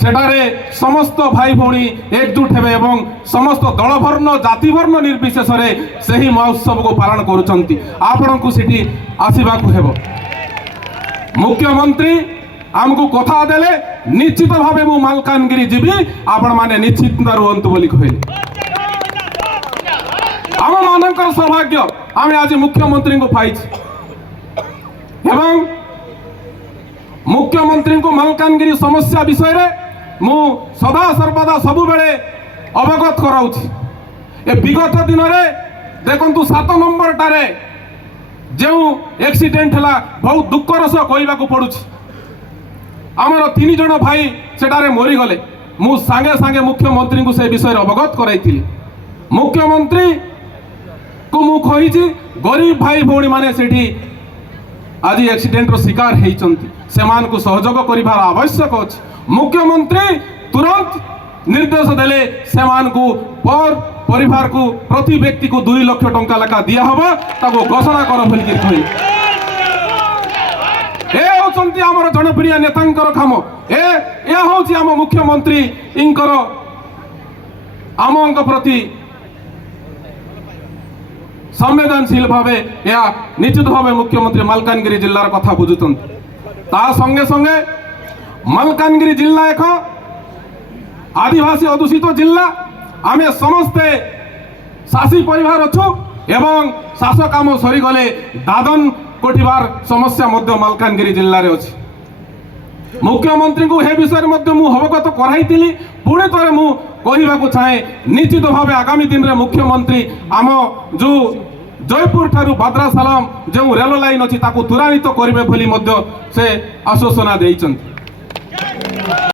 সেটারে সমস্ত ভাই ভৌণী একজুট হেবে এবং সমস্ত দলবর্ণ জাতিবর্ণ নির্বিশেষে সেই মহোৎসবকে পালন করছেন। আপনার সেটি আসবাক ହେବ। মুখ্যমন্ত্রী আমକୁ কথা দেলে নিশ্চিত ভাবে মু মালকানগিরি যাবি, আপন মানে নিশ্চিন্ত রুহতু বলি কহিলি। আম মানকর সৌভাগ্য আমি আজ মুখ্যমন্ত্রী পাইছি এবং মুখ্যমন্ত্রী মালকানগিরি সমস্যা বিষয়ে মু সদা সর্বদা সবুবেলে অবগত করাউছি। এ বিগত দিନରେ দেখন্তু 7 নম্বরটারে যে এক্সিডেন্ট হলা বহু দুঃখর সহ কইবাকু পড়ুছি। আমার 3 জন ভাই সেটারে মরিগলে। মু সাঙ্গে সাঙ্গে মুখ্যমন্ত্রী সে বিষয়ে অবগত করাইছিলি। মুখ্যমন্ত্রী কু মু কহিছি গরিব ভাই ভৌণী মানে সেটি আজ এক্সিডেন্টর শিকার হয়েছেন, সেমানকু সহযোগ করিবার আবশ্যক আছে। মুখ্যমন্ত্রী তুরন্ত নির্দেশ দেলে সেমানকু পরিবারকু প্রতি ব্যক্তিকু 2 লক্ষ টঙ্কা লেখা দিয়া হব, তাকে ঘোষণা কর বলি কহি। এ হচ্ছেন আমার জনপ্রিয় নেতাঙ্কর কাম। এ হচ্ছে আম মুখ্যমন্ত্রী ইঙ্কর আমঙ্ক প্রতি संवेदनशील भावे या निश्चित भावे मुख्यमंत्री मालकानगिरी जिल्लार कथा बुझुछन। ता संगे संगे मालकानगिरी जिल्ला एक आदिवासी अदूषित जिल्ला। आमे समस्ते शासी परिवार अच्छु एवं शासक आम सरीगले दादन कोटिबार समस्या मध्य मालकानगिरी जिल्ला रे अछि। मुख्यमंत्री को हे विषय मध्य मु अवगत कराइतिली। पुणे थरे मु कहबाकू चाहे निश्चित भावे आगामी दिन रे मुख्यमंत्री आम जो जयपुर ठारू भद्रासालाम जो रेल लाइन अच्छी ताकू त्वरान्वित करेंगे बोली से आश्वासना देइछन्ति।